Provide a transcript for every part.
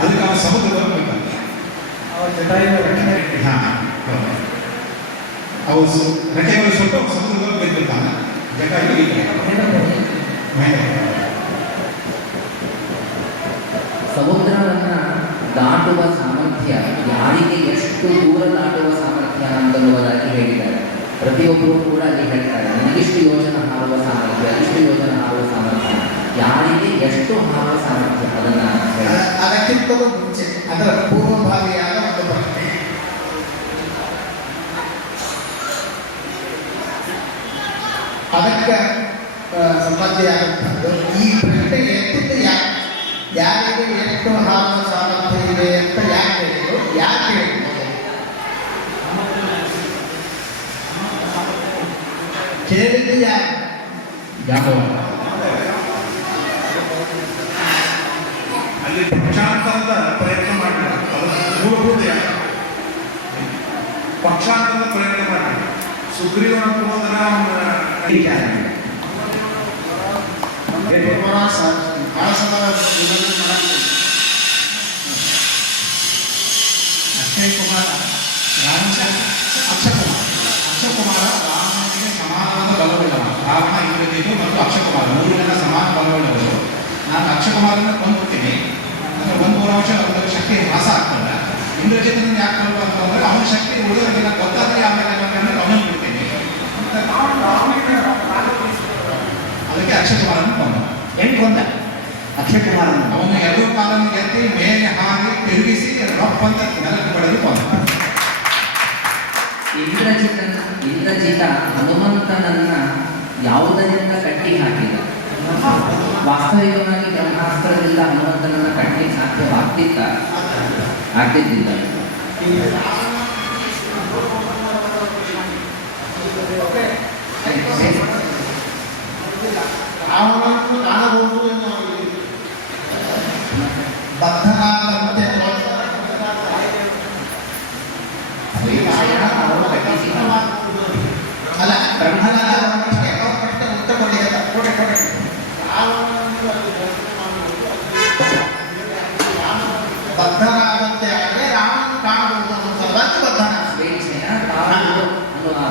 ಅದಕ್ಕೆ ಅವನು ಸಮುದ್ರದಲ್ಲಿ ಹೋಗ್ಬೇಕಂತ ಅವು ರೆಕ್ಕೆಗಳು ಸ್ವಲ್ಪ ಸಮುದ್ರದಲ್ಲಿ ಬೇಕಿರ್ತಾನೆ ಜಟಾಗಿ ಸಮುದ್ರವನ್ನು ದಾಟುವ ಸಾಮರ್ಥ್ಯ ಯಾರಿಗೆ ಎಷ್ಟು ದೂರ ದಾಟುವ ಸಾಮರ್ಥ್ಯ ಅಂತನ್ನುವುದಾಗಿ ಹೇಳಿದ್ದಾರೆ. ಪ್ರತಿಯೊಬ್ಬರೂ ಕೂಡ ಅಲ್ಲಿ ಹೇಳ್ತಾರೆ ನನಗಿಷ್ಟು ಯೋಜನೆ ಹಾರುವ ಸಾಮರ್ಥ್ಯ, ಇಷ್ಟು ಯೋಜನೆ ಹಾರುವ ಸಾಮರ್ಥ್ಯ, ಯಾರಿಗೆ ಎಷ್ಟು ಹಾರುವ ಸಾಮರ್ಥ್ಯ ಅದನ್ನು ಅದಕ್ಕಿಂತಲೂ ಮುಂಚೆ ಅದರ ಪೂರ್ವಭಾವಿಯಾದ ಒಂದು ಪ್ರಶ್ನೆ. ಅದಕ್ಕೆ ಸಂಬಂಧಿಯಾಗುತ್ತದೆ ಈ ಪ್ರಶ್ನೆ ಎತ್ತಿದ್ದು ಯಾರಿಗೆ ಎಷ್ಟು ಹಾರುವ ಸಾಮರ್ಥ್ಯ ಇದೆ ಅಂತ ಯಾಕೆ ಹೇಳಿದ್ರು, ಯಾಕೆ ಹೇಳಿದ್ರು ಕೇಳಿದ್ದು ಯಾರು? ಅಲ್ಲಿ ಪಕ್ಷಾಂತರದ ಪ್ರಯತ್ನ ಮಾಡಿಲ್ಲ, ಮೂಲಭೂತ ಪಕ್ಷಾಂತರದ ಪ್ರಯತ್ನ ಮಾಡಿಲ್ಲ. ಸುಗ್ರೀವನ ಹೋದರ ಅಕ್ಷಯ್ ಕುಮಾರ ಅಕ್ಷಯಕುಮಾರ ರಾಮನಿಗೆ ಸಮಾನವಾದ ಬಲವಿಲ್ಲವ. ರಾವಣ ಇಂದ್ರಜಿತು ಮತ್ತು ಅಕ್ಷಯಕುಮಾರ 3 ಜನ ಸಮಾನ ಬಲವಿಲ್ಲವರು. ನಾನು ಅಕ್ಷಯಕುಮಾರನ ಕೊಂಡ್ಬಿಡ್ತೀನಿ ಅಂದರೆ 1 ವರ್ಷ ಅವರ ಶಕ್ತಿ ನಾಶ ಆಗ್ತದೆ. ಇಂದ್ರಜಿತನ ಯಾಕೆ ಕೊಡಬೇಕು ಅಂತಂದರೆ ಅವನ ಶಕ್ತಿ ಉಳಿದವರಿಗೆ ಗೊತ್ತಾದರೆ ಆಮೇಲೆ ಅವನಿಗೆ ಬಿಡ್ತೀನಿ. ಅದಕ್ಕೆ ಅಕ್ಷಯಕುಮಾರನ ಕೊಂದ. ಹೆಂಗೆ ಕೊಂದ? ಅಕ್ಷಯಕುಮಾರನ ಅವನು 2 ಕಾಲನ್ನು ಎತ್ತಿ ಮೇಲೆ ಹಾರಿ ತಿರುಗಿಸಿ ರಫ್ ಅಂತ ನೆಲಕ್ಕೆ ಬಡದು ಕೊಂದ. ಇಂದ್ರಜಿತ ಹನುಮಂತನನ್ನ ಯಾವುದರಿಂದ ಕಟ್ಟಿ ಹಾಕಿದ? ವಾಸ್ತವಿಕವಾಗಿ ಬ್ರಹ್ಮಾಸ್ತ್ರದಿಂದ ಹನುಮಂತನನ್ನ ಕಟ್ಟಿ ಆಗ್ತಿದ್ದಿಲ್ಲ. ಅವನನ್ನು ಕಾಣಬಹುದು ಬದ್ಧನಾದಂತೆ ಅಲ್ಲ ಬ್ರಹ್ಮನಾದ ಉತ್ತರ ಕೊಡಲಿಲ್ಲ. ಬದ್ಧನಾದಂತೆ ಆದರೆ ರಾಮನ ಕಾಣಬಹುದು ಅನ್ನೋ ಸಲುವಾಗಿ ಬದ್ಧನ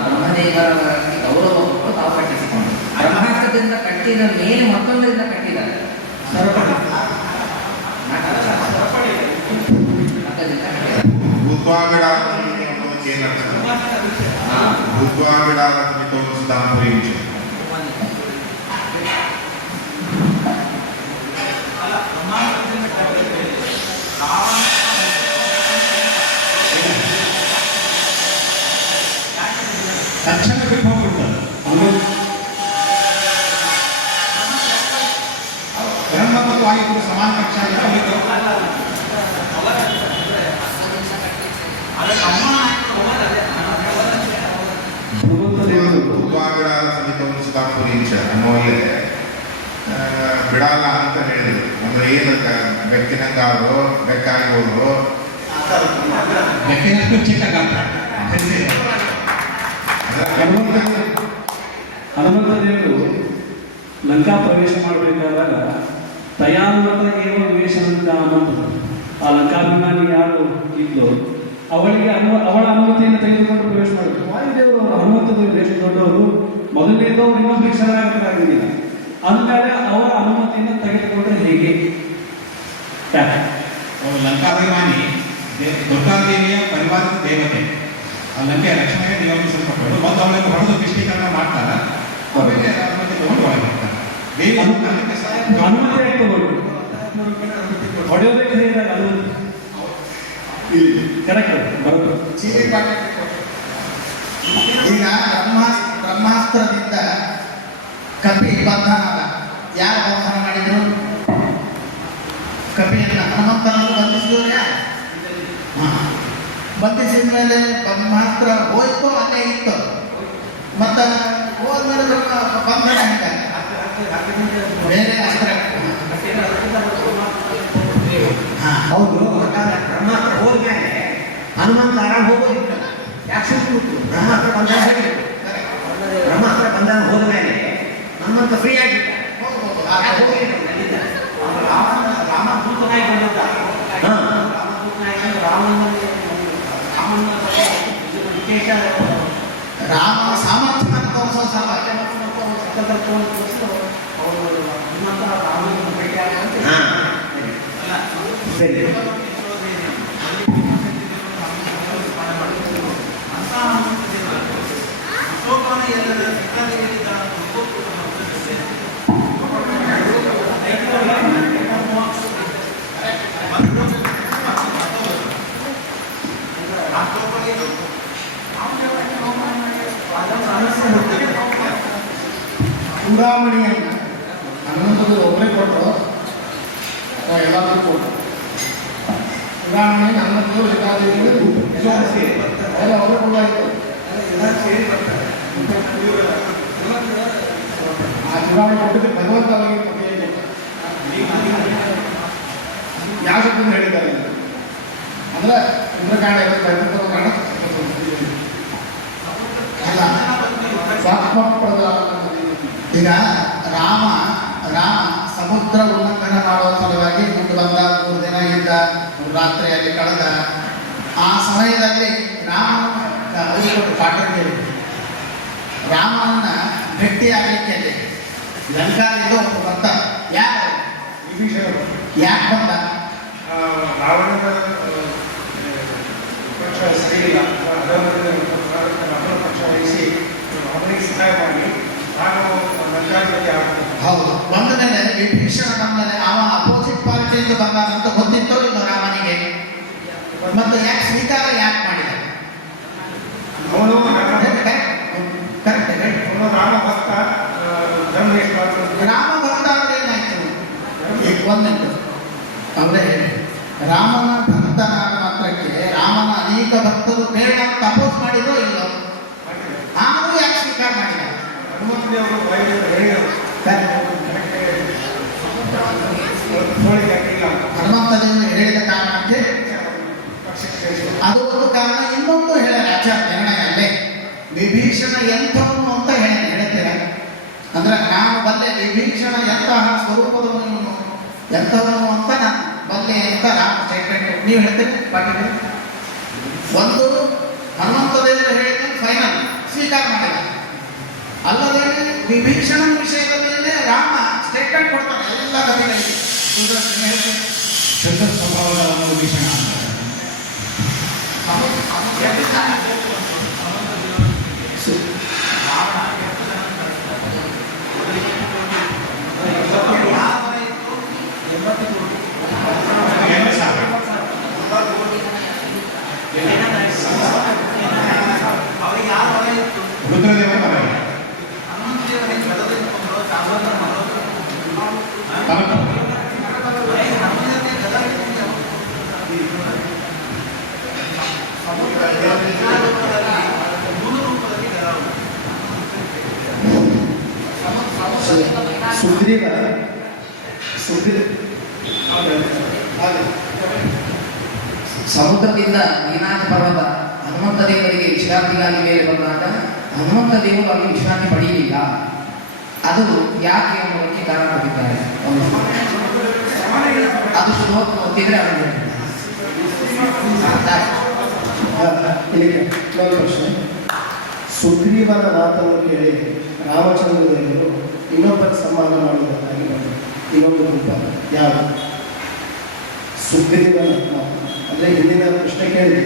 ಬ್ರಹ್ಮದೇವರವರಲ್ಲಿ ಗೌರವ ಕೊಟ್ಟು ತಾವು ಕಟ್ಟಿಸಿಕೊಂಡು ಬ್ರಹ್ಮಾಸ್ತ್ರದಿಂದ ಕಟ್ಟಿದ ಮೇಲೆ ಮತ್ತೊಂದರಿಂದ ಕಟ್ಟಿದ್ದಾರೆ. ತಕ್ಷಣ ಬಿಟ್ಟು ಹೋಗ್ಬಿಡ್ತಾರೆ. ಬ್ರಹ್ಮ ಮತ್ತು ವಾಯು ಕೂಡ ಸಮಾನ ಪಕ್ಷ ಅನ್ನೋಲ್ಲೇ ಬಿಡಲ್ಲ ಅಂತ ಹೇಳಿದ್ರು. ಅಂದ್ರೆ ಏನು ಬೆಕ್ಕಿನಂಗಾದ್ರು ಬೆಕ್ಕಾಗಿ ಹೋದ್ರು ಬೆಕ್ಕಿನಷ್ಟು ಚಿಕ್ಕ ಹನುಮಂತ ದೇವರು ಲಂಕಾ ಪ್ರವೇಶ ಮಾಡಬೇಕಾದಾಗ ತಯಾನುಮತ ಏವ ವೇಷದಂತ ಹನುಮಂತ, ಆ ಲಂಕಾಭಿಮಾನಿ ಯಾರು ಇದ್ಲು ಅವಳಿಗೆ ಅವಳ ಅನುಮತಿಯನ್ನು ತೆಗೆದುಕೊಂಡು ಪ್ರವೇಶ ಮಾಡಬೇಕು. ವಾಯುದೇವರು ಅವರು ಹನುಮಂತ ದೇವರು ಎಷ್ಟು ದೊಡ್ಡವರು, ಮೊದಲನೇದವರು ಇನ್ನೊಬ್ಬರಿಗೆ ಶರಣಾಗತರಾಗಿಲ್ಲ, ಅಂದಮೇಲೆ ಅವರ ಅನುಮತಿಯನ್ನು ತೆಗೆದುಕೊಂಡ್ರೆ ಹೇಗೆ? ಅವರು ಲಂಕಾಭಿಮಾನಿ ದುರ್ಗಾದೇವಿಯ ಪರಿವಾರದ ದೇವತೆ. ಆ ಲಂಕೆಯ ರಕ್ಷಣೆಗೆ ನಿಯೋಜಿಸಲ್ಪಟ್ಟರು. ಮತ್ತು ಅವಳನ್ನು ಹೊಡೆದು ಪುಷ್ಟೀಕರಣ ಮಾಡ್ತಾರೆ. ಆಮೇಲೆ ಅನುಮತಿ ತಗೊಂಡು ಒಳಗೆ ಬರ್ತಾರೆ. ಅನುಮತಿ ತಗೊಂಡು ಹೊಡೆಯೋದಕ್ಕೆ ಹೇಳಿದಾಗ ಅನುಮತಿ ಕರೆಕ್ಟ್ ಬರೋದು. ಈಗ ಬ್ರಹ್ಮಾಸ್ತ್ರದಿಂದ ಕಪಿ ಬಂಧನ ಯಾರು ಬಂಧನ ಮಾಡಿದ್ರು? ಕಪಿಯನ್ನ ಹನುಮಂತನನ್ನು ಬಂಧಿಸಿದವರು ಯಾರು? ಬಂಧಿಸಿದ ಮೇಲೆ ಬ್ರಹ್ಮಾಸ್ತ್ರ ಹೋಯ್ತು, ಅಲ್ಲೇ ಇತ್ತು. ಮತ್ತು ಹೋದ್ಮೇಲೆ ಬಂಧನ ಹೆಂಗೆ? ಬೇರೆ ಅಸ್ತ್ರ. ಹೌದು. ಬ್ರಹ್ಮಾಸ್ತ್ರ ಹೋದ್ಮೇಲೆ ಹನುಮಂತ ಆರಾಮ್ ಹೋಗೋದಿಲ್ಲ. ಯಾಕೆ ಬ್ರಹ್ಮಾಸ್ತ್ರ ಬಂಧನ ಹೋಗಿತ್ತು. ಬ್ರಹ್ಮಾಸ್ತ್ರ ಬಂಧನ ಹೋದ ಮೇಲೆ ಹನುಮಂತ ಫ್ರೀ ಆಗಿದ್ದ. ರಾಮ ದೂತನಾಗಿ ಬಂದಿದ್ದ. ರಾಮನ ಸಾಮರ್ಥ್ಯವನ್ನು ತೋರಿಸೋ ಸಾಮರ್ಥ್ಯ. ಹಾಂ ಸರಿ. ಚೂಡಾಮಣಿಯನ್ನು ಹನುಮಂತದ್ದು ಒಬ್ಬರೇ ಕೊಟ್ಟರು, ಎಲ್ಲರಿಗೂ ಕೊಟ್ಟರು. ಚೂಡಾಮಣಿ ಹನುಮಂತರು ಬೇಕಾದ್ರೆ ಒಬ್ಬರೇ ಕೊಡಾಯಿತು. ಆ ಚೂಡಾಮಣಿ ಕೊಟ್ಟಿದ್ದು ಭಗವಂತವಾಗಿ ಯಾವ ಶಬ್ದ ಹೇಳಿದ್ದಾರೆ ಅಂದ್ರೆ ಇಂದ್ರಕಾಂಡ ಕಾರಣ ಈಗ ರಾಮ ಸಮುದ್ರ ಉಲ್ಲಂಘನ ಮಾಡುವ ಸಲುವಾಗಿ ಮುಂದೆ ಬಂದ 3 ದಿನ ಇದ್ದ, ರಾತ್ರಿಯಲ್ಲಿ ಕಳೆದ. ಆ ಸಮಯದಲ್ಲಿ ಪಾಠದಲ್ಲಿ ರಾಮನನ್ನ ಭೇಟಿಯಾಗಲಿಕ್ಕೆ ಲಂಕಾದಿಂದ ಒಬ್ಬ ಬಂದ. ಯಾರು? ವಿಭೀಷಣರು. ಯಾಕೆ ಬಂದ? ರಾವಣನ ಪಕ್ಷ ಸರಿ ಇಲ್ಲ, ರಾಮನ ಪಕ್ಷ ವಹಿಸಿ ಅವನಿಗೆ ಸಹಾಯ ಮಾಡಿ ಹೌದು. ಬಂದ ಮೇಲೆ ವಿಭೀಷಣ ಬಂದರೆ ಅವ ಅಪೋಸಿಟ್ ಪಾರ್ಟಿಯಿಂದ ಬಂದಾನಂತ ಗೊತ್ತಿತ್ತೋ ಇಲ್ಲೋ ರಾಮನಿಗೆ? ಮತ್ತು ಯಾಕೆ ಸ್ವೀಕಾರ ಯಾಕೆ ಮಾಡಿದ? ಅವನು ಕರೆಕ್ಟ್. ರಾಮ ಭಕ್ತ, ರಾಮ ಭಕ್ತ ಅಂದ್ರೆ ಏನಾಯ್ತು? ಒಂದಂಟು ಅವರೇ ರಾಮನ ಭಕ್ತನಾದ ಮಾತ್ರಕ್ಕೆ ರಾಮನ ಅನೇಕ ಭಕ್ತರು ಬೇಡ ಅಂತ ಅಪೋಸ್ ಮಾಡಿರೋ ಇಲ್ಲೋ? ಆದರೂ ಯಾಕೆ ಸ್ವೀಕಾರ ಮಾಡಿದ? ಹನುಮಂತ ದೇವರು ಹೇಳಿದ ಕಾರಣಕ್ಕೆ ಅದು ಒಂದು ಕಾರಣ. ಇನ್ನೊಂದು ಹೇಳ್ಯಾರ ಆಚಾರ್ಯ ನಿರ್ಣಯಲ್ಲೇ, ವಿಭೀಷಣ ಎಂಥವನು ಅಂತ ಹೇಳ್ತೀರ ಅಂದ್ರೆ ನಾನು ಬಲ್ಲೆ ವಿಭೀಷಣ ಎಂತಹ ಸ್ವರೂಪದವನು ಎಂಥವನು ಅಂತ ನಾನು ಬಲ್ಲೆ ಅಂತ ರಾಮ ಸ್ಟೇಟ್ಮೆಂಟ್ ನೀವು ಹೇಳ್ತೀರಿ ಪಾಟೀಲ್. ಒಂದು ಹನುಮಂತ ದೇವರು ಹೇಳಿದ ಫೈನಲ್ ಸ್ವೀಕಾರ ಮಾಡಿದ. ಅಲ್ಲದೆ ವಿಭೀಷಣನ ವಿಷಯದಲ್ಲಿ ರಾಮ ಸ್ಟೇಟ್ಮೆಂಟ್ ಕೊಡ್ತಾನೆ ಎಲ್ಲ ಕಥೆಗಳಿಗೆ. ಶುದ್ಧ ಸ್ವಭಾವದ ಒಂದು ಭೀಷಣ ರುದ್ರದೇವರ ಮಗ ಸಮುದ್ರದಿಂದ ನೀನಾಥ ಪರ್ವತ ಹನುಮಂತ ದೇವರಿಗೆ ವಿಶ್ರಾಂತಿಗಾಗಿ ಮೇಲೆ ಬಂದಾಗ ಹನುಮಂತ ದೇವರು ಅಲ್ಲಿ ವಿಶ್ರಾಂತಿ ಪಡೆಯಲಿಲ್ಲ. ಅದು ಯಾಕೆ ಅನ್ನೋದಕ್ಕೆ ಕಾರಣ ಕೊಟ್ಟಿದ್ದಾರೆ. ಅದು ಶ್ಲೋಕ ಓದಿದ್ರೆ ಅವನಿಗೆ ಪ್ರಶ್ನೆ. ಸುಗ್ರೀವನ ಮಾತನ್ನು ಕೇಳಿ ರಾಮಚಂದ್ರ ದೇವರು ಇನ್ನೊಬ್ಬರ ಸನ್ಮಾನ ಮಾಡುವುದಕ್ಕಾಗಿ ಬಂದರು. ಇನ್ನೊಂದು ರೂಪ ಯಾರು? ಸುಗ್ರೀವನ ಮಾತು ಅಂದರೆ ಹಿಂದಿನ ಪ್ರಶ್ನೆ ಕೇಳಿದೆ,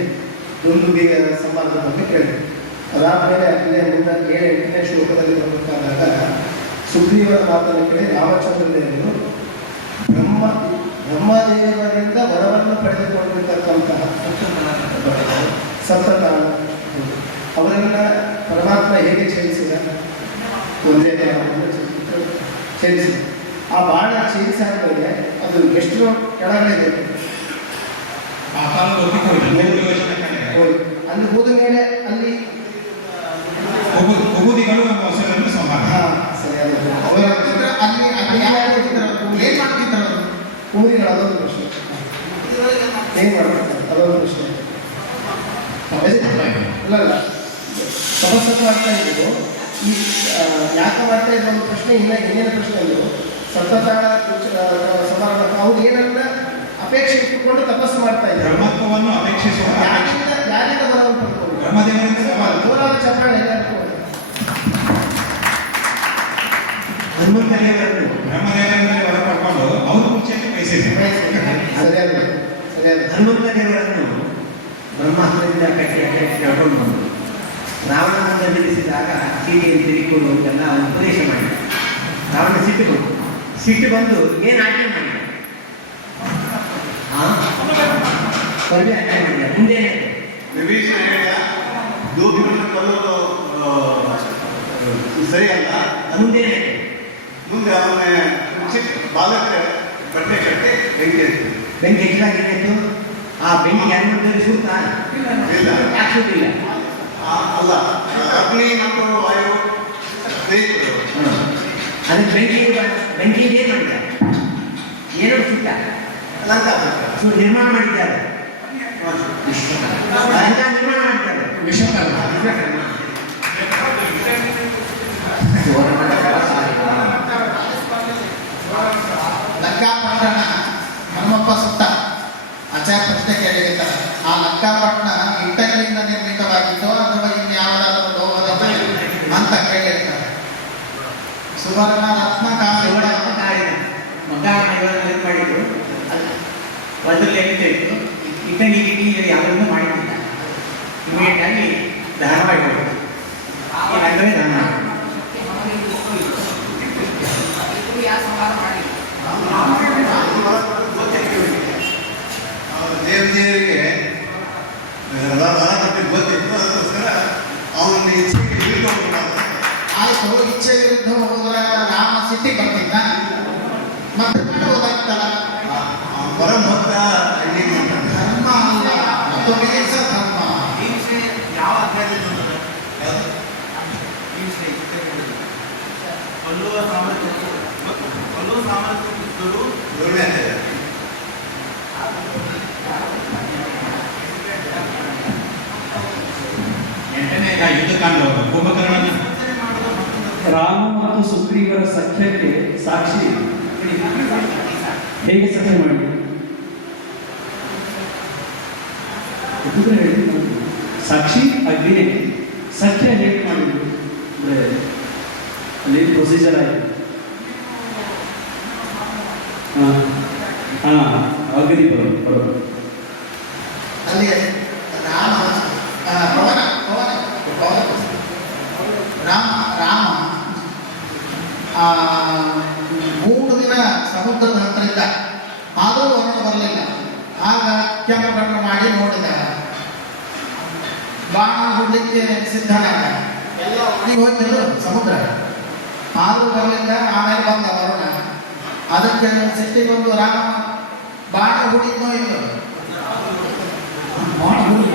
ದುಂದುಗಿಯ ಸನ್ಮಾನದ ಬಗ್ಗೆ ಕೇಳಿದೆ. ಅದಾದಮೇಲೆ ಅಲ್ಲೇ ಮುಂದೆ 7-8ನೇ ಶ್ಲೋಕದಲ್ಲಿ ಬರಬೇಕಾದಾಗ ಸುಗ್ರೀವನ ಮಾತನ್ನು ಕೇಳಿ ರಾಮಚಂದ್ರ ದೇವರು ಬ್ರಹ್ಮದೇವರಿಂದ ವರವನ್ನು ಪಡೆದುಕೊಂಡಿರ್ತಕ್ಕಂತಹ ಸಪ್ತಕಾಲ ಅವರನ್ನ ಪರಮಾತ್ಮ ಹೇಗೆ ಛೇದಿಸಿದ? ಒಂದೇ ಬಾಣವನ್ನು ಛೇದಿಸಿದ. ಆ ಬಾಣ ಛೇದಿಸಾದ್ಮೇಲೆ ಅದು ಎಷ್ಟು ಕೆಳಗಡೆ ಅಲ್ಲಿ ಹೋದ ಮೇಲೆ ಅಲ್ಲಿ ಕುಮರಿಗಳು ಅದೊಂದು ಪ್ರಶ್ನೆ. ಏನು ಮಾಡ್ತಾರೆ ಅದೊಂದು ಪ್ರಶ್ನೆ. ಇಲ್ಲ ತಪಸ್ಸನ್ನು ಮಾಡ್ತಾ ಇದ್ರು. ಈ ಯಾಕೆ ಮಾಡ್ತಾ ಇದ್ರು ಒಂದು ಪ್ರಶ್ನೆ. ಇನ್ನೇನು ಪ್ರಶ್ನೆ ಅಂದರು ಸತತ ಸಮಾನ ಅವ್ರು ಏನನ್ನ ಅಪೇಕ್ಷೆ ಇಟ್ಟುಕೊಂಡು ತಪಸ್ಸು ಮಾಡ್ತಾ ಇದ್ರು. ಬ್ರಹ್ಮತ್ವವನ್ನು ಅಪೇಕ್ಷಿಸುವ ಯಾರಿಂದ ಬರವನ್ನು ಪಡ್ಕೊಂಡು ಬ್ರಹ್ಮದೇವರಿಂದ ಸವಾಲು. ಜೋರಾದ ಚಪ್ಪಾಳೆ ಎಲ್ಲರಿಗೂ. ಹನುಮಂತ ದೇವರನ್ನು ಬ್ರಹ್ಮದೇವರಿಂದ ವರ ಪಡ್ಕೊಂಡು ಅವರು ಕುರ್ಚಿಯಲ್ಲಿ ಬಯಸಿದ್ರು. ಸರಿಯಾದ ಸರಿಯಾದ ಹನುಮಂತ ದೇವರನ್ನು ಬ್ರಹ್ಮಾಸ್ತ್ರದಿಂದ ಕಟ್ಟಿ ಕರ್ಕೊಂಡು ಬಂದು ರಾವಣನನ್ನು ನಿಲ್ಲಿಸಿದಾಗ ಸೀತೆಯನ್ನು ತಿರುಗಿಕೊಂಡು ಅಂತೆಲ್ಲ ಅವನು ಉಪದೇಶ ಮಾಡಿದ. ರಾವಣ ಸಿಟ್ಟು ಬಂದು ಏನು ಆಜ್ಞೆ ಮಾಡಿದ? ಕೊರಡೆ ಆಜ್ಞೆ ಮಾಡಿದ. ಮುಂದೆ ವಿಭೀಷಣ ಹೇಳಿದ ದೂತರನ್ನು ಕೊಲ್ಲೋದು ಸರಿಯಲ್ಲ. ಮುಂದೇನೆ ಮುಂದೆ ಅವನ ಚಿಕ್ಕ ಬಾಲಕ ಬಟ್ಟೆ ಕಟ್ಟಿ ಬೆಂಕಿ ಹಚ್ಚಿದ. ಬೆಂಕಿ ಹೆಚ್ಚಾಗಿತ್ತು. ಆ ಬೆಂಕಿ ಹನುಮಂತರು ಸೂತ ಇಲ್ಲ. ಯಾಕೆ ಸೂತಿಲ್ಲ? ಅಲ್ಲ, ಅಗ್ನಿ ಮತ್ತು ವಾಯು ಸ್ನೇಹಿತರು. ಅದಕ್ಕೆ ಬೆಂಕಿ ಏನು ಮಾಡಿದ? ಏನೋ ಸುತ್ತ ಲಂಕಾ ನಿರ್ಮಾಣ ಮಾಡಿದ್ದಾರೆ. ಲಂಕಾ ನಿರ್ಮಾಣ ಮಾಡಿದ್ದಾರೆ. ವಿಶ್ವಕರ್ಮ. ಸುವರ್ಣದ ಕಳಸಾರಿ. ಲಂಕಾಪಟ್ಟಣ ಹನುಮಪ್ಪ ಸುತ್ತ ಆಚಾರ ಪ್ರಶ್ನೆ ಕೇಳಿರ್ತಾರೆ. ಆ ಲಂಕಾಪಟ್ಟಣ ಇಟ್ಟಗಳಿಂದ ನಿರ್ಮಿತವಾಗಿತ್ತೋ ಅಥವಾ ಇನ್ಯಾವುದಾದರೂ ಲೋಹದ ಅಂತ ಕೇಳಿರ್ತಾರೆ. ಸುವರ್ಣ ರತ್ನ ಕಾಳಿಂದ ಮಗ್ಗ ಮಾಡಿದ್ರು. ಅದ್ರಲ್ಲಿ ಎಲ್ಲಿದೆ ಇತ್ತು ಇಟ್ಟಂಗಿ ಯಾವುದನ್ನು ಮಾಡಿಲ್ಲ. ಇಮಿಡಿಯೇಟ್ ಆಗಿ ಧಾರವಾಡ ಅಂದರೆ ಧಾರವಾಡ ದೇವತೆಯರಿಗೆ ಗೊತ್ತಿತ್ತು. ಅದಕ್ಕೋಸ್ಕರ ಅವನ ಇಚ್ಛೆಗೆ ಇಳಿದು ಆಯ್ತು. ಇಚ್ಛೆ ವಿರುದ್ಧ ಹೋದ್ರೆ ರಾಮ ಸಿಟ್ಟಿ ಬರ್ತಿದ್ದ. ಮತ್ತೆ ಹೋದಾಗ್ತಲ್ಲ. ಪರಮಭಕ್ತ ಧರ್ಮ ಅಲ್ಲ, ಮತ್ತೊಬ್ಬರಿಗೆ ಸಹ ಧರ್ಮ. ಯಾವ ಅಧ್ಯಾಯದಲ್ಲಿ ಕೊಲ್ಲುವ ಸಾಮರ್ಥ್ಯ ಇದ್ದರೂ ಏಳನೇ ಅಧ್ಯಾಯ. ಎಂಟನೇ ಯುದ್ಧಕಾಂಡ ಕುಂಭಕರ್ಣನ ರಾಮ ಮತ್ತು ಸುಗ್ರೀವರ ಸಖ್ಯಕ್ಕೆ ಸಾಕ್ಷಿ ಹೇಗೆ ಸಖ್ಯ ಮಾಡಿದೆ? ಗೊತ್ತಿದ್ರೆ ಹೇಳಿ. ಸಾಕ್ಷಿ ಅಗ್ನಿನೇ. ಸಖ್ಯ ಹೇಗೆ ಮಾಡಿದ್ರು ಅಂದರೆ ಅಲ್ಲಿ ಪ್ರೊಸೀಜರ್ ಆಯಿತು. ಅಗ್ನಿ ಬರೋದು ಅಲ್ಲಿ ರಾಮ ಪವನ ಪವನ ಪವನ ರಾಮ 3 ದಿನ ಸಮುದ್ರದ ಹತ್ರ ಇದ್ದ. ಆದರೂ ಹೊರಗೆ ಬರಲಿಲ್ಲ. ಆಗ ಕೆಂಪನ್ನು ಮಾಡಿ ನೋಡಿದ. ಬಾಣ ಹುಡ್ಲಿಕ್ಕೆ ಸಿದ್ಧನಾಗ. ಎಲ್ಲ ಒಣಗಿ ಹೋಯ್ತಿಲ್ಲ ಸಮುದ್ರ. ಆದರೂ ಬರಲಿಲ್ಲ. ಆಮೇಲೆ ಬಂದ ವರುಣ. ಅದಕ್ಕೆ ಸಿಟ್ಟಿಗೆ ಬಂದು ರಾಮ ಬಾಣ ಹುಡಿದ್ನೋ ಇಲ್ಲೋ? ಬಾಣ ಹುಡಿ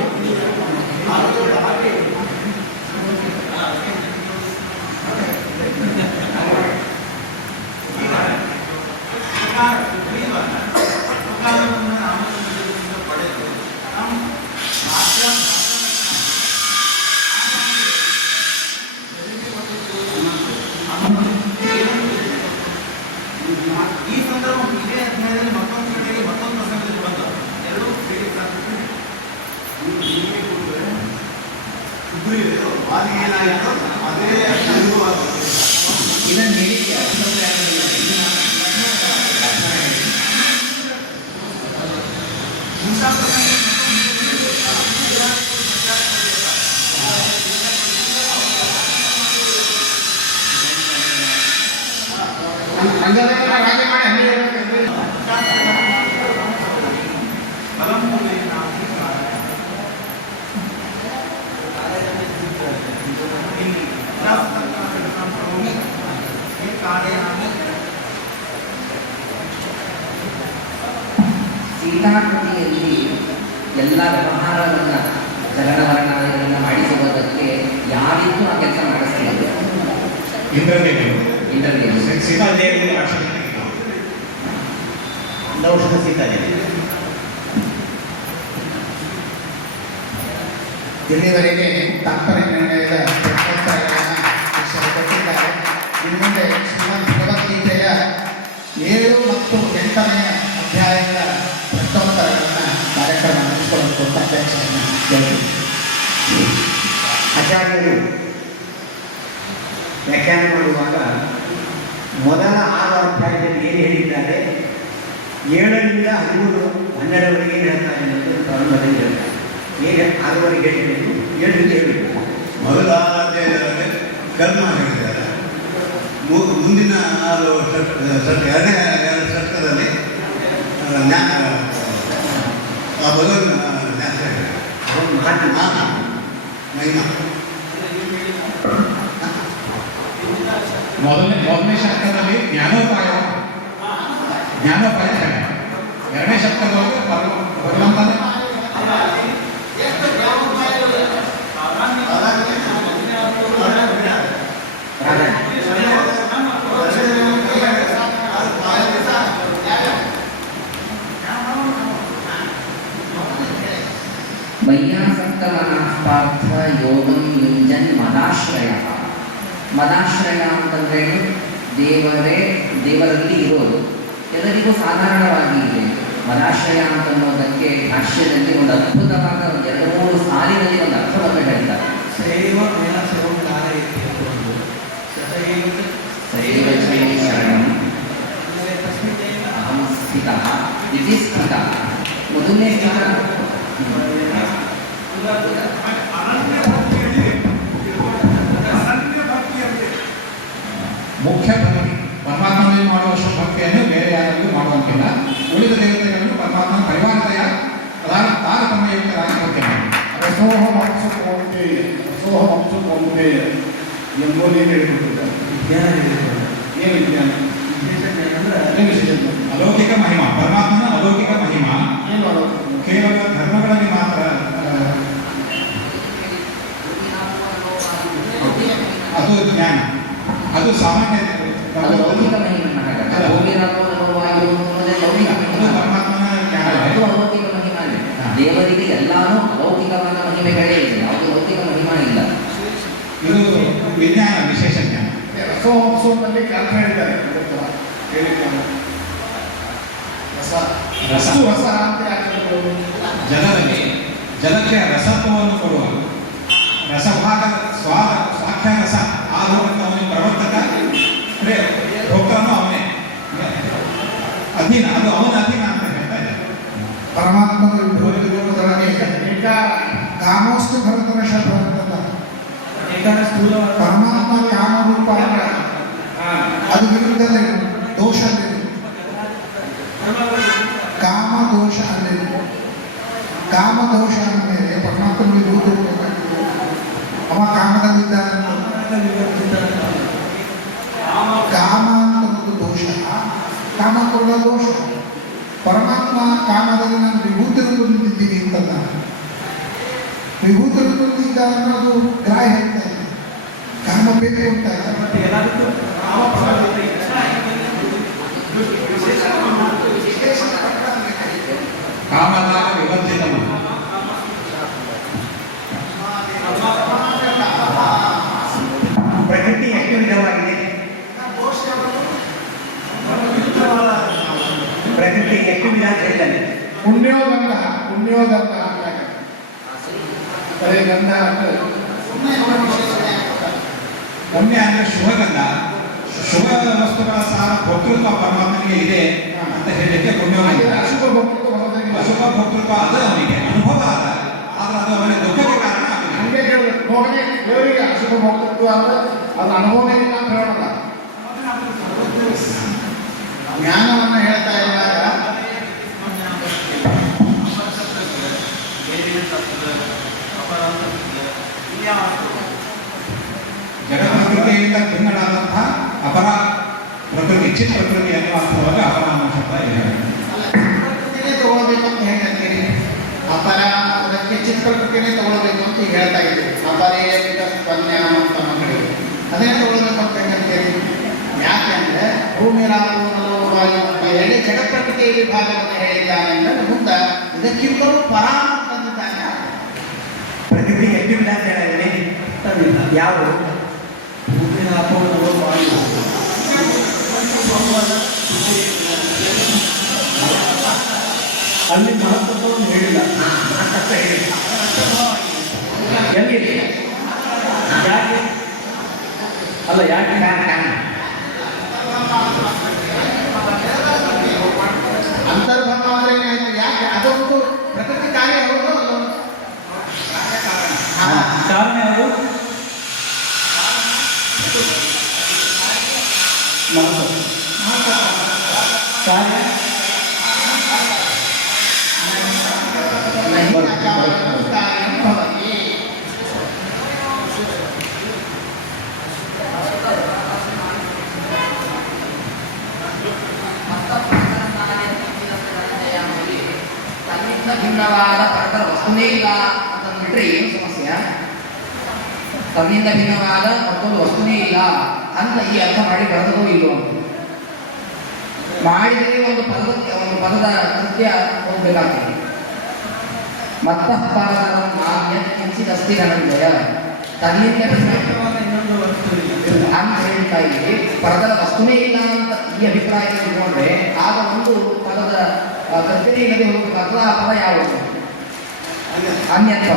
ಈ ಸಂದರ್ಭ ಇದೇ ಅಧ್ಯಾಯದಲ್ಲಿ ಮತ್ತೊಂದು ಕಡೆಗೆ ಮತ್ತೊಂದು ಪ್ರಸಂಗದಲ್ಲಿ ಬಂದ ಎರಡು ವಾದಿ ಏನಾಯಿತು ಅದೇ ಅನುಭವ. ಇದನ್ನು ಹೇಳಿಕೆ ರಾಜ ಮಾಡಿ ಅಲ್ಲಿ ಸೀತಾಕೃತಿಯಲ್ಲಿ ಎಲ್ಲ ವ್ಯವಹಾರವನ್ನು ಚಲನವಲನಗಳನ್ನು ಮಾಡಿಸುವುದಕ್ಕೆ ಯಾರಿಗೂ ಆ ಕೆಲಸ ಮಾಡಿಸಲಿಲ್ಲ. ಇಂದ್ರದೇವರು ಇಂಟರ್ವ್ಯೂ ಸೀತಾದೇವಿಗೆ ಅಕ್ಷರ ಔಷಧ ಸೀತಾದೇವಿ. ಇಲ್ಲಿವರೆಗೆ ತಾತ್ಪರ್ಯ ನಿರ್ಣಯದ ಪ್ರಶ್ನೋತ್ತರಗಳನ್ನು ಕೊಟ್ಟಿದ್ದಾರೆ. ಇನ್ನು ಮುಂದೆ ಶ್ರೀಮದ್ ಭಗವದ್ಗೀತೆಯ 7 ಮತ್ತು 8ನೇ ಅಧ್ಯಾಯಗಳ ಪ್ರಶ್ನೋತ್ತರಗಳನ್ನು ಕಾರ್ಯಕ್ರಮ ನಡೆಸಿಕೊಳ್ಳಲು ಅಧ್ಯಕ್ಷರನ್ನು ಕೇಳ್ತೀನಿ. ಆಚಾರ್ಯರು ವ್ಯಾಖ್ಯಾನ ಮಾಡುವಾಗ ಮೊದಲ 6 ಅಧ್ಯಾಯದಲ್ಲಿ ಏನು ಹೇಳಿದ್ದಾರೆ, 7ರಿಂದ 13, 12ವರೆಗೆ ಏನು ಹೇಳ್ತಾರೆ ಅನ್ನೋದು ಪ್ರಾರಂಭದಲ್ಲಿ ಹೇಳ್ತಾರೆ. ಏನು 6ವರೆಗೆ ಹೇಳಿದ್ರು, 7ರಿಂದ 7 ಮೊದಲ ಅಧ್ಯಾಯದಲ್ಲಿ ಕರ್ಮ ಹೇಳಿದ್ದಾರೆ. ಮುಂದಿನ 2 ಷಟ್ಕದಲ್ಲಿ ಜ್ಞಾನ, ಆ ಭಗವನ್ ಜ್ಞಾನ ಹೇಳಿದ್ದಾರೆ. ಮಹಿಮಾ ಮೊದಲನೇ ಶತಕದಲ್ಲಿ ಜ್ಞಾನೋಪಾಯ ಹೇಳಿ, 2ನೇ ಶತಕದೊಳಗೆ ಭಗವಂತನೇ ಮಯ್ಯಾಸಕ್ತಮನಃ ಪಾರ್ಥ ಯೋಗಂ ಯುಂಜನ್ ಮದಾಶ್ರಯ. ಮದಾಶ್ರಯ ಅಂತಂದ್ರೆ ದೇವರಲ್ಲಿ ಇರೋದು ಎಲ್ಲರಿಗೂ ಸಾಧಾರಣವಾಗಿ ಇದೆ. ಮದಾಶ್ರಯ ಅಂತನ್ನೋದಕ್ಕೆ ಭಾಷ್ಯದಲ್ಲಿ ಒಂದು ಅದ್ಭುತವಾದ 2-3 ಸಾಲಿನಲ್ಲಿ ಒಂದು ಅರ್ಥವನ್ನು ಹೇಳ್ತಾರೆ. ಶರಣಂ ಅಹಂ ಸ್ಥಿತಃ ಇತಿ ಸ್ಥಿತಃ. ಮೊದಲನೇ ಸ್ಥಿತ ಮುಖ್ಯ ಭಕ್ತಿ. ಪರಮಾತ್ಮನಲ್ಲಿ ಮಾಡುವಷ್ಟು ಭಕ್ತಿಯನ್ನು ಬೇರೆ ಯಾರಲ್ಲೂ ಮಾಡುವಂತಿಲ್ಲ. ಉಳಿದ ದೇವತೆಗಳನ್ನು ಪರಮಾತ್ಮನ ಪರಿವಾರತೆಯ ತಾರತಮ್ಯಯುಕ್ತರಾಗಿ ಭಕ್ತಿ ಮಾಡಿ. ರಸೋಹಂ ಅಂಶುಕೊಂಬೆ ಎಂಬುದೇ ಹೇಳಿಕೊಟ್ಟಿದ್ದಾರೆ. ಏನು ವಿಜ್ಞಾನ? ಅಲೌಕಿಕ ಮಹಿಮಾ, ಪರಮಾತ್ಮನ ಅಲೌಕಿಕ ಮಹಿಮಾ ಏನು ಮಾಡೋದು? ಕೇವಲ ಧರ್ಮಗಳಲ್ಲಿ ಮಾತ್ರ ಅದು ಜ್ಞಾನ, ಅದು ಸಾಮಾನ್ಯ ಅದು ಲೌಕಿಕ ಮಹಿಮೆ ಹಾಗಾದ್ರೆ. ಭೂಮಿರಾಪೋ ನಮೋವಾಯು ಅನ್ನೋದೇ ಲೌಕಿಕ ಮಹಿಮೆ. ಪರಮಾತ್ಮನ ಜ್ಞಾನ. ಅದು ಅಲೌಕಿಕ ಮಹಿಮಾ ಇದೆ. ದೇವರಿಗೆ ಎಲ್ಲಾನು ಅಲೌಕಿಕವಾದ ಮಹಿಮೆಗಳೇ ಇದೆ, ಯಾವುದು ಲೌಕಿಕ ಮಹಿಮಾ ಇಲ್ಲ. ಇದು ವಿಜ್ಞಾನ, ವಿಶೇಷ ಜ್ಞಾನ. ರಸೋತ್ಸವದಲ್ಲಿ ಅರ್ಥ ಹೇಳಿದ್ದಾರೆ. ರಸ ಅಂತ ಯಾಕೆ ಜಲದಲ್ಲಿ ಜಲಕ್ಕೆ ರಸತ್ವವನ್ನು ಕೊಡುವ ರಸಭಾಗ ಸ್ವಾಖ್ಯ ರಸ ಆ ಲೋಕಕ್ಕೆ ಅವನಿಗೆ ಪ್ರವರ್ತಕ, ಭೋಕ್ತನು ಅವನೇ, ಅಧೀನ, ಅದು ಅವನ ಅಧೀನ ಅಂತ ಹೇಳ್ತಾ ಇದೆ. ಪರಮಾತ್ಮನ ಕಾಮೋಸ್ತು ಭರತರಶ ಪರಮಾತ್ಮ ಕಾಮರೂಪ ಅಂದ್ರೆ ಅದು ವಿರುದ್ಧದಲ್ಲಿ ದೋಷ ಕಾಮ ದೋಷ ಅಲ್ಲಿ ಕಾಮ ದೋಷ ಅಂದಮೇಲೆ ಪರಮಾತ್ಮನಿಗೆ ಅವ ಕಾಮದಲ್ಲಿದ್ದಾನೆ. ಕಾಮ ಅಂತ ಒಂದು ದೋಷ, ಕಾಮ ಕೊಡುವ ದೋಷ. ಪರಮಾತ್ಮ ಕಾಮದಲ್ಲಿ ನಾನು ವಿಭೂತಿ ರೂಪದಲ್ಲಿದ್ದೀನಿ ಅಂತಲ್ಲ, ವಿಭೂತಿ ರೂಪದಿಂದ ಅನ್ನೋದು ಗ್ರಾಹ್ಯ ಹೇಳ್ತಾ ಇದೆ. ಕಾಮ ಬೇಕು ಅಂತ ಕಾಮದಾಗ ವಿವರ್ಜಿತವು. ಪ್ರಕೃತಿ ಎಷ್ಟು ವಿಧವಾಗಿದೆ? ಪ್ರಕೃತಿ ಎಷ್ಟು ವಿಧ ಅಂತ ಹೇಳ್ತಾನೆ. ಪುಣ್ಯೋಗಂಧ ಬರೀ ಗಂಧ ಅಂತ ಪುಣ್ಯ ಅಂದ್ರೆ ಶುಭಗಂಧ, ಶುಭ ವಸ್ತುಗಳ ಸಾರ ಭೋಕ್ತೃತ್ವ ಪರಮಾತ್ಮನಿಗೆ ಇದೆ ಅಂತ ಹೇಳಲಿಕ್ಕೆ ಪುಣ್ಯೋಗಂಧ. ಅಶುಭ ಭಕ್ತೃತ್ವ ಹೊರತಾಗಿ ಅಶುಭ ಭೋಕ್ತೃತ್ವ ಅದು ಅವನಿಗೆ ಅನುಭವ ಅದ, ಆದ್ರೆ ಅದು ಅವನಿಗೆ ದುಃಖಕ್ಕೆ ಕಾರಣ ಆಗಿದೆ. ಹಂಗೆ ಕೇಳಬೇಕು. ಹೋಗನೆ ದೇವರಿಗೆ ಅಶುಭ ಭಕ್ತೃತ್ವ ಅಂದ್ರೆ ಅದು ಅನುಭವನೇ ಇಲ್ಲ ಅಂತ ಹೇಳೋಣ. ಜ್ಞಾನವನ್ನು ಹೇಳ್ತಾ ಇರುವಾಗ ಜಗತ್ ಪ್ರಕೃತಿಯಿಂದ ಭಿನ್ನಳಾದಂತಹ ಅಪರ ಪ್ರಕೃತಿ, ಚಿತ್ ಪ್ರಕೃತಿ ಅನ್ನುವ ಅರ್ಥವಾಗಿ ಅಪರ ಅನ್ನೋ ಶಬ್ದ ಇದೆ. ಪ್ರಕೃತಿನೇ ತಗೊಳ್ಬೇಕು ಅಂತ ಹೇಳ್ತೀರಿ, ಅಪರ ಅದಕ್ಕೆ ಚಿತ್ ಪ್ರಕೃತಿನೇ ತಗೊಳ್ಬೇಕು ಅಂತ ಹೇಳ್ತಾ ಇದ್ದೀವಿ. ಅಪರೇ ಸ್ಪನ್ಯಾಮ ಅಂತ ಮಕ್ಕಳಿಗೆ ಅದೇ ತಗೊಳ್ಬೇಕು ಅಂತ ಹೇಳ್ತೀರಿ. ಯಾಕೆಂದ್ರೆ ಭೂಮಿ ರಾಮವಾಯು ಅಂತ ಹೇಳಿ ಜಗತ್ ಪ್ರಕೃತಿಯ ವಿಭಾಗವನ್ನು ಹೇಳಿದ್ದಾನೆ ಅಂದ್ರೆ ಮುಂದೆ ಇದಕ್ಕಿಂತಲೂ ಪರಾಮ ತಂದಿದ್ದಾನೆ. ಪ್ರಕೃತಿ ಎಷ್ಟು ವಿಧ ಅಂತ ಹೇಳಿದ್ರೆ ಯಾವ ಅಲ್ಲಿ ಮಹತ್ವವನ್ನು ಹೇಳಿಲ್ಲ. ಮಹತ್ವ ಹೇಳಿಲ್ಲ. ಎಲ್ಲಿದೆ ಯಾಕೆ ಅಲ್ಲ ಯಾಕೆ ಅಂತರ್ಭಾವ ಅಂದ್ರೆ ಏನಾಯ್ತು? ಯಾಕೆ ಅದೊಂದು ಪ್ರಕೃತಿ ಕಾರ್ಯ ಹೌದು ಅಲ್ಲೋ? ಹಾ. ಕಾರಣ ಯಾವುದು? ಮಹತ್ವ ಕಾರ್ಯ ಕಾರ್ಯಂ ಭವತಿ. ತನ್ನಿಂದ ಭಿನ್ನವಾದ ಪರತರ ವಸ್ತುನೇ ಇಲ್ಲ ಅಂತಂದ್ಬಿಟ್ರೆ ಏನು ಸಮಸ್ಯೆ? ತನ್ನಿಂದ ಭಿನ್ನವಾದ ಮತ್ತೊಂದು ವಸ್ತುನೇ ಇಲ್ಲ ಅಂತ ಈ ಅರ್ಥ ಮಾಡಿ ಬರೆದೋ ಇಲ್ಲೋ ಅಂತ ಮಾಡಿದರೆ ಒಂದು ಪದದ ಕೃತ್ಯ ಹೋಗ್ಬೇಕಾಗ್ತದೆ. ಮತ್ತಃ ಪರತರಂ ನಾಣ್ಯ ಕಿಂಚಿದಸ್ತಿ ಧನಂಜಯ ತನ್ನಿಂದ ಭಿನ್ನವಾದ ಇನ್ನೊಂದು ವಸ್ತು ಅಂತ ಹೇಳ್ತಾ ಇಲ್ಲಿ ಪದದ ವಸ್ತುನೇ ಇಲ್ಲ ಅಂತ ಈ ಅಭಿಪ್ರಾಯ ಇಟ್ಕೊಂಡ್ರೆ ಆಗ ಒಂದು ಪದದ ಕೃತ್ಯನೇ ಇಲ್ಲದೆ ಹೋಗಬೇಕಾಗ್ತದೆ. ಆ ಪದ ಯಾವುದು? ಅನ್ಯತ್ವ.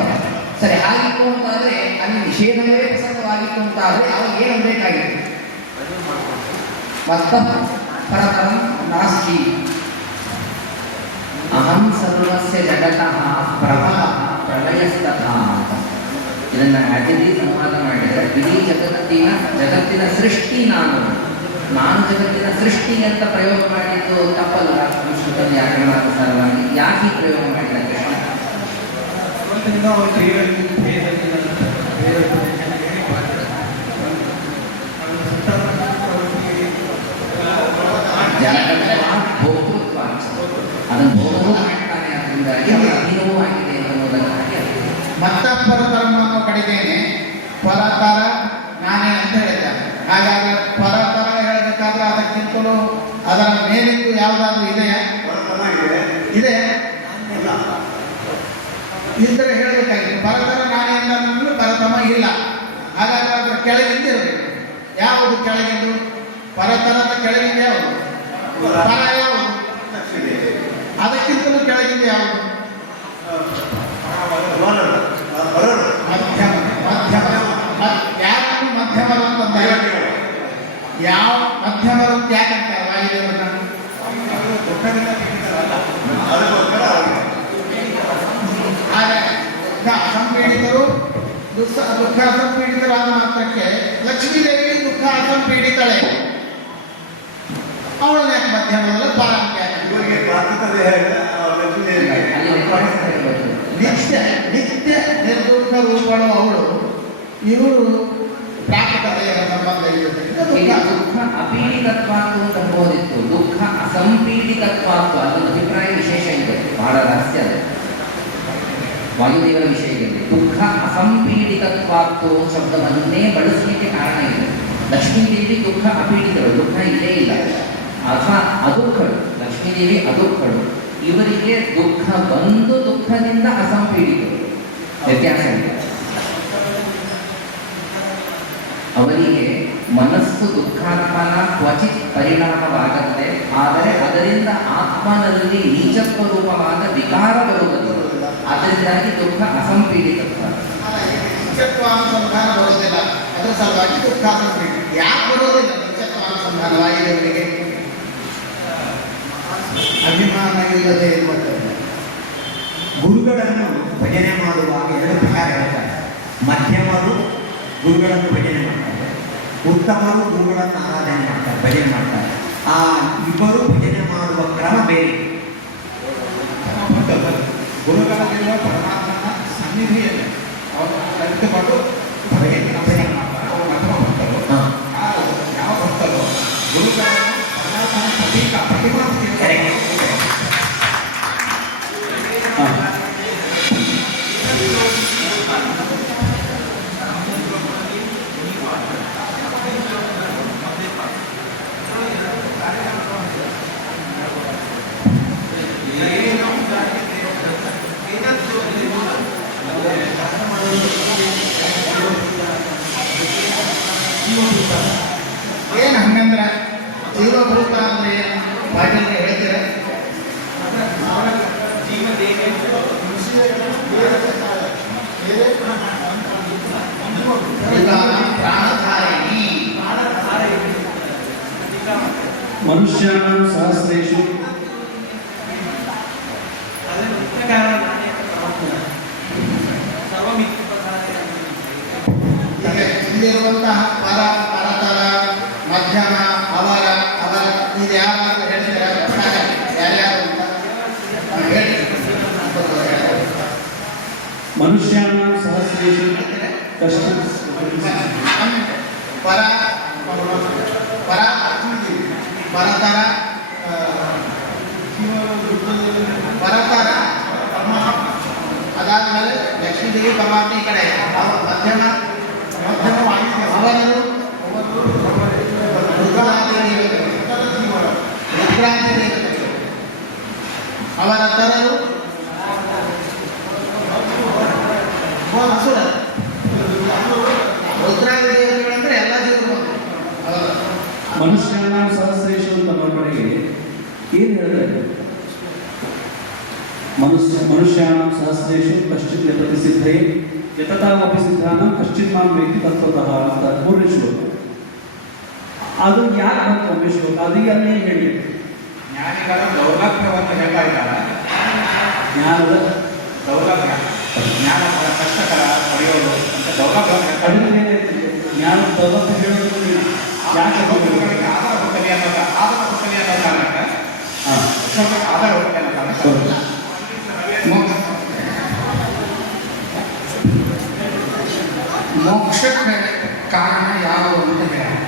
ಸರಿ, ಹಾಗಿತ್ತು ಅಂತಾದ್ರೆ ಅಲ್ಲಿ ನಿಷೇಧವೇ ಪ್ರಸಕ್ತವಾಗಿತ್ತು ಅಂತಾದ್ರೆ ಅವಾಗ ಏನು ಬೇಕಾಗಿತ್ತು? ಮತ್ತಃ ಪರತರಂ ನಾಸ್ತಿ ಅಹಂ ಸರ್ವಸ್ಯ ಜಗತಃ ಪ್ರಭಃ ಪ್ರಳಯಸ್ತಥಾ ಅಂತ ಇದನ್ನ ಅತಿಥಿ ಸಂವಾದ ಮಾಡಿದರೆ ಇಡೀ ಜಗತ್ತಿನ ಸೃಷ್ಟಿ ನಾನು ಜಗತ್ತಿನ ಸೃಷ್ಟಿ ಅಂತ ಪ್ರಯೋಗ ಮಾಡಿದ್ದು ತಪ್ಪಲ್ಲ. ಸಂಸ್ಕೃತ ವ್ಯಾಕರಣಾನುಸಾರವಾಗಿ ಯಾಕೆ ಈ ಪ್ರಯೋಗ ಮಾಡಿದ ಕೃಷ್ಣ? ಭೋಕ್ತೃತ್ವ ಅದನ್ನು ಭೋಗವೂ ಮಾಡ್ತಾನೆ, ಅದರಿಂದಾಗಿ ಅಧೀನವೂ ಆಗಿದೆ ಅನ್ನೋದಕ್ಕಾಗಿ ಮತ್ತಃ ಪರತರಂ ಅನ್ನೋ ಕಡೆಗೇನೆ ಪರತರ ನಾನೇ ಅಂತ ಹೇಳಿದ್ದಾರೆ. ಹಾಗಾದ್ರೆ ಪರತರ ಹೇಳಬೇಕಾದ್ರೆ ಅದಕ್ಕಿಂತಲೂ ಅದರ ಮೇಲಿಂದು ಯಾವುದಾದ್ರೂ ಇದೆಯಾ? ಬರತನ ಇದೆ. ಇದೆ. ಇಲ್ಲ. ಇದ್ರೆ ಹೇಳಬೇಕಾಗಿತ್ತು. ಪರತರ ನಾನೇ ಅಂತ ಪರತಮ ಇಲ್ಲ. ಹಾಗಾದ್ರೆ ಅದರ ಕೆಳಗಿಂದ ಇರಬೇಕು. ಯಾವುದು ಕೆಳಗಿಂದು? ಪರತರದ ಕೆಳಗಿಂದ ಯಾವುದು? ಪರ ಯಾವುದು? ಲಕ್ಷ್ಮೀ. ಅದಕ್ಕಿಂತಲೂ ಕೆಳಗಿಂದ ಯಾವುದು? ಮಧ್ಯಮ. ಯಾರು ಮಧ್ಯಮರು ಅಂತಂದ್ರೆ ಯಾವ ಮಧ್ಯಮರು ಯಾಕಂತಾರೆ ವಾಯುದೇವರನ್ನ? ಹಾಗೆ ದುಃಖ ಅಸಂಪೀಡಿತರು ದುಃಖ ಅಸಂಪೀಡಿತರಾದ ಮಾತ್ರಕ್ಕೆ ಲಕ್ಷ್ಮೀದೇವಿ ದುಃಖ ಅಸಂಪೀಡಿತಳೆ. ಅವಳನ್ನ ಯಾಕೆ ಮಧ್ಯಮದಲ್ಲ ಪಾರಾಂತ್ಯ? ಇವರಿಗೆ ಪ್ರಾಕೃತದೆ ನಿತ್ಯ ನಿರ್ದುಃಖ ರೂಪಳು ಅವಳು, ಇವರು ಪ್ರಾಕೃತತೆಯ ಸಂಬಂಧ ಇರುತ್ತೆ. ಈಗ ದುಃಖ ಅಪೀಡಿತತ್ವಾತ್ತು ಅಂತ ಬೋದಿತ್ತು, ದುಃಖ ಅಸಂಪೀಡಿತತ್ವಾತ್ತು ಅದೊಂದು ಅಭಿಪ್ರಾಯ ವಿಶೇಷ ಇದೆ, ಬಹಳ ರಹಸ್ಯ ಅದು ವಾಯುದೇವರ ವಿಷಯದಲ್ಲಿ. ದುಃಖ ಅಸಂಪೀಡಿತತ್ವಾತ್ತು ಶಬ್ದವನ್ನೇ ಬಳಸಲಿಕ್ಕೆ ಕಾರಣ ಇದೆ. ಲಕ್ಷ್ಮೀದೇವಿ ದುಃಖ ಅಪೀಡಿತಳು, ದುಃಖ ಇಲ್ಲೇ ಇಲ್ಲ. ಅಥವಾ ಅದುಃಖಳು, ಲಕ್ಷ್ಮೀದೇವಿ ಅದುಃಖಳು. ಇವರಿಗೆ ದುಃಖ ಬಂದು ದುಃಖದಿಂದ ಅಸಂಪೀಡಿತರು, ವ್ಯತ್ಯಾಸ ಇದೆ. ಅವರಿಗೆ ಮನಸ್ಸು ದುಃಖಾತ್ಮನ ಕ್ವಚಿತ್ ಪರಿಣಾಮವಾಗತ್ತೆ, ಆದರೆ ಅದರಿಂದ ಆತ್ಮನಲ್ಲಿ ನೀಚತ್ವ ರೂಪವಾದ ವಿಕಾರ ಬರುವುದಿಲ್ಲ. ಅದರಿಂದಾಗಿ ದುಃಖ ಅಸಂಪೀಡಿತತ್ವ. ನಿತ್ಯತ್ವಾನುಸಂಧಾನ ಬರೋದಿಲ್ಲ, ಅದರ ಸಲುವಾಗಿ ದುಃಖ ಅಸಂಪೀಡಿತ. ಯಾಕೆ ಬರೋದಿಲ್ಲ ನಿತ್ಯತ್ವಾನುಸಂಧಾನ ವಾಯುದೇವರಿಗೆ? ಅಭಿಮಾನ ಇಲ್ಲದೆ ಇರುತ್ತದೆ. ಗುರುಗಳನ್ನು ಭಜನೆ ಮಾಡುವಾಗ ಎರಡು ಪ್ರಕಾರ ಹೇಳ್ತಾರೆ. ಮಧ್ಯಮರು ಗುರುಗಳನ್ನು ಭಜನೆ ಮಾಡ್ತಾರೆ, ಉತ್ತಮರು ಗುರುಗಳನ್ನು ಆರಾಧನೆ ಮಾಡ್ತಾರೆ, ಭಜನೆ ಮಾಡ್ತಾರೆ. ಆ ಇಬ್ಬರು ಭಜನೆ ಮಾಡುವ ಕ್ರಮ ಬೇರೆ. ಗುರುಗಳಲ್ಲಿರುವ ಪರಮಾತ್ಮನ ಸನ್ನಿಧಿಯಲ್ಲಿ ಅವರು ಅರಿತುಕೊಂಡು ಭಜನೆ ಮಾಡ್ತಾರೆ. ಅವರು ಮಧ್ಯಮ ಭಕ್ತರು. ಯಾವ ಭಕ್ತರು ಗುರುಗಳನ್ನು ಪರಮಾತ್ಮನ ಪ್ರತಿಮಾ ಏನು ಹಂಗಂದ್ರೆ ಜೀವಭೂತ ಅಂದ್ರೆ ಏನು? ಪಾಟೀಲ್ಗೆ ಹೇಳ್ತೀರ? ದುರ್ಗಾನಾಂ ಪ್ರಾಣಧಾರಿಣಿ. ಮನುಷ್ಯಾಣಂ ಸಹಸ್ರೇಷು ಈಗ ಇಲ್ಲಿರುವಂತಹ ಪರ, ಪರತರ, ಮಧ್ಯಮ, ಅವರ, ಇದು ಯಾರಾದ್ರೂ ಹೇಳ್ತೀರಾ? ಯಾರ್ಯಾರು ಅಂತ ಹೇಳಿ. ಮನುಷ್ಯಾಣಂ ಸಹಸ್ರೇಷು ಕಷ್ಟ ಪರ, ಪರ, ಪರತರ, ಪರತರ, ಅದಾದ್ಮೇಲೆ ಲಕ್ಷ್ಮೀದೇವಿ ಪರಮಾತ್ಮ ಈ ಕಡೆ, ಮಧ್ಯಮ, ಅವರರು, ರುದ್ರಾದಿ ದೇವತೆಗಳು, ಅವರ ತರರು, ಅಸುರರು. ರುದ್ರಾದಿ ದೇವತೆಗಳು ಅಂದ್ರೆ ಎಲ್ಲ ಜೀವರು. ಮನುಷ್ಯಾಣಂ ಸಹಸ್ರೇಷು ಅಂತ ನೋಡ್ಬಳಿಗೆ ಏನು ಹೇಳ್ತಾರೆ? ಮನುಷ್ಯಾಣಂ ಸಹಸ್ರೇಷು ಕಶ್ಚಿತ್ ಯತತಿ ಸಿದ್ಧೇ ಯತತಾಮಪಿ ಸಿದ್ಧಾನಂ ಕಶ್ಚಿತ್ ಮಾಂ ವೇತ್ತಿ ತತ್ವತಃ ಅಂತ ಮೂರನೇ ಶ್ಲೋಕ. ಅದು ಯಾಕೆ ಬಂತು ಒಮ್ಮೆ ಶ್ಲೋಕ? ಅದು ಅಲ್ಲಿ ಹೇಳಿ. ಜ್ಞಾನಿಗಳ ದೌರ್ಲಭ್ಯವನ್ನು ಹೇಳ್ತಾ ಇದ್ದಾರೆ. ಜ್ಞಾನದ ದೌರ್ಲಭ್ಯ, ಜ್ಞಾನ ಕಷ್ಟಕರ ಪಡೆಯೋದು ಅಂತ ದೌರ್ಲಭ್ಯವನ್ನು ಹೇಳ್ತಾ ಇದ್ದಾರೆ. ಅಡುಗೆ ಜ್ಞಾನದ ದೌರ್ಲಭ್ಯ ಹೇಳೋದು ಯಾಕೆ ಲೋಕಗಳಿಗೆ ಆಧಾರ ಹುಟ್ಟಲಿ ಅನ್ನೋ ಕಾರಣಕ್ಕೆ ವಿಶ್ವಕ್ಕೆ ಆಧಾರ ಹುಟ್ಟಲಿ ಅನ್ನೋ ಕಾರಣಕ್ಕೆ ಮೋಕ್ಷಕ್ಕೆ ಕಾರಣ ಯಾವುದು ಅಂತ ಹೇಳಿ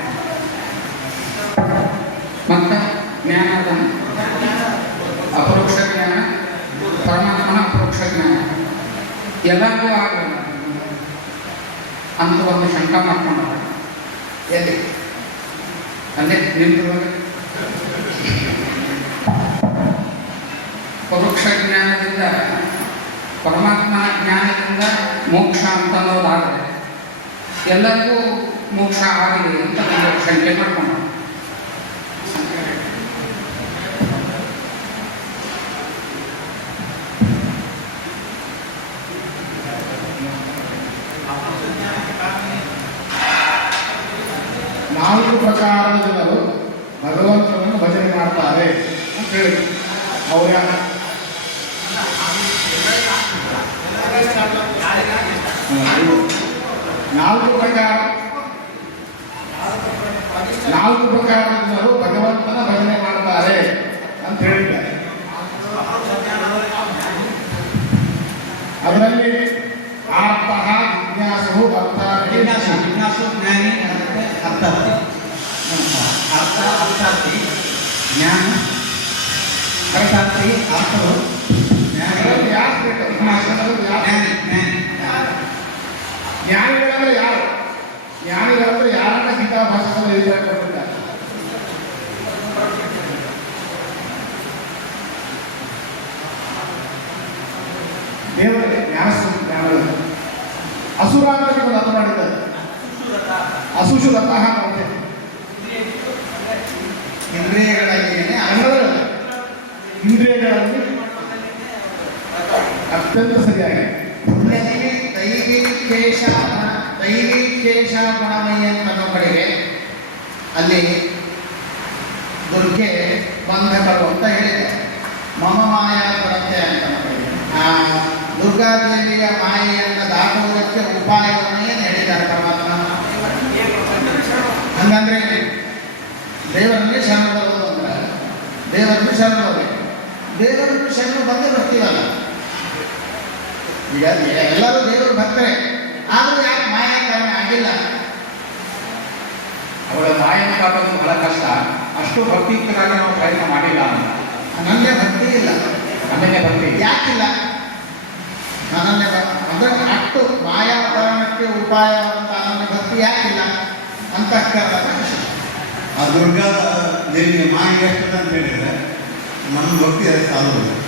ಮತ್ತು ಜ್ಞಾನದ ಅಪರೋಕ್ಷ ಜ್ಞಾನ, ಪರಮಾತ್ಮನ ಅಪರೋಕ್ಷ ಜ್ಞಾನ ಎಲ್ಲರಿಗೂ ಆಗಲ್ಲ ಅಂತ ಒಂದು ಶಂಕ ಮಾಡ್ಕೊಂಡ. ಎಲ್ಲಿ ಅಲ್ಲೇ ನಿಂತಿರುವಾಗ ಪರೋಕ್ಷ ಜ್ಞಾನದಿಂದ, ಪರಮಾತ್ಮನ ಜ್ಞಾನದಿಂದ ಮೋಕ್ಷ ಅಂತ ಅನ್ನೋದಾದರೆ ಎಲ್ಲರಿಗೂ ಮೋಕ್ಷ ಆಗಲಿ ಅಂತ ಒಂದು ಶಂಕೆ ಮಾಡ್ಕೊಂಡ. ನಾಲ್ಕು ಪ್ರಕಾರದ ಜನರು ಭಗವಂತನನ್ನು ಭಜನೆ ಮಾಡ್ತಾರೆ ಅಂತ ಹೇಳಿ ಅವ್ರ ನಾಲ್ಕು ಪ್ರಕಾರದ ಜನರು ಭಗವಂತನ ಭಜನೆ ಮಾಡ್ತಾರೆ ಅಂತ ಹೇಳಿದ್ದಾರೆ. ಅದರಲ್ಲಿ ಆರ್ತಃ, ಜಿಜ್ಞಾಸು, ಅರ್ಥಾರ್ಥಿ, ಜಿಜ್ಞಾಸು ಜ್ಞಾನಿ ಮತ್ತೆ ಅರ್ಥಾರ್ಥಿ. ಅರ್ಥಾರ್ಥಿ ಜ್ಞಾನ, ಅರ್ಥಾರ್ಥಿ ಅರ್ಥವು ಜ್ಞಾನಿಗಳಲ್ಲಿ ಯಾರು ಬೇಕು? ಜ್ಞಾನಿಗಳಂದ್ರೆ ಯಾರು? ಜ್ಞಾನಿಗಳಂದ್ರೆ ಯಾರನ್ನ ಗೀತಾ ಭಾಷೆಯಲ್ಲಿ ಹೇಳಿದ್ದಾರೆ. ದೇವರಿಗೆ ಜ್ಞಾನಗಳು ಅಸುರ ಅಂತ ಒಂದು ಅರ್ಥ ಮಾಡಿದ್ದಾರೆ. ಅಸುಶುರತಃ ಇಂದ್ರಿಯಗಳಲ್ಲಿ ಅತ್ಯಂತ ಸರಿಯಾಗಿ ದೈವೀಕೇಶ ಗುಣಮಯ ಅನ್ನೋ ಕಡೆಗೆ ಅಲ್ಲಿ ದುರ್ಗೆ ಬಂಧಕರು ಅಂತ ಹೇಳಿದ್ದಾರೆ. ಮಮ ಮಾಯಾ ಕೊರತೆ ಅಂತ ದುರ್ಗಾದೇವಿಯ ಮಾಯೆಯನ್ನು ದಾಟುವುದಕ್ಕೆ ಉಪಾಯವನ್ನು ಏನು ಹೇಳಿದ್ದಾರೆ ಪರಮಾತ್ಮ? ಹಂಗಂದ್ರೆ ದೇವರಲ್ಲಿ ಶರಣ ಬರುವುದು ಅಂದ್ರೆ ದೇವರಲ್ಲಿ ಶರಣ ಬರಬೇಕು. ದೇವರಲ್ಲಿ ಶರಣ ಬಂದೇ ಬರ್ತೀವಲ್ಲ. ಈಗ ಎಲ್ಲರೂ ದೇವರು ಭಕ್ತರೇ, ಆದರೂ ಯಾಕೆ ಮಾಯಾ ಕಾರಣ ಆಗಿಲ್ಲ? ಅವಳ ಮಾಯನ್ನು ಕಾಟೋದು ಬಹಳ ಕಷ್ಟ. ಅಷ್ಟು ಭಕ್ತಿಯುಕ್ತರಾಗಿ ನಾವು ಪ್ರಯತ್ನ ಮಾಡಿಲ್ಲ ಅಂತ. ನನ್ನೇ ಭಕ್ತಿ ಇಲ್ಲ. ನಮ್ಮನ್ನೇ ಭಕ್ತಿ ಯಾಕಿಲ್ಲ? ನನ್ನೇ ಅಂದ್ರೆ ಅಷ್ಟು ಮಾಯಾ ಕಾರಣಕ್ಕೆ ಉಪಾಯವಾದಂಥ ನನ್ನ ಭಕ್ತಿ ಯಾಕಿಲ್ಲ ಅಂತ ಆ ದುರ್ಗಾ ದೇವಿಗೆ ಮಾಯ ಎಷ್ಟದ ಅಂತ ಹೇಳಿದ್ರೆ ನಮ್ಮ ಭಕ್ತಿ ಸಾಲುವುದಿಲ್ಲ.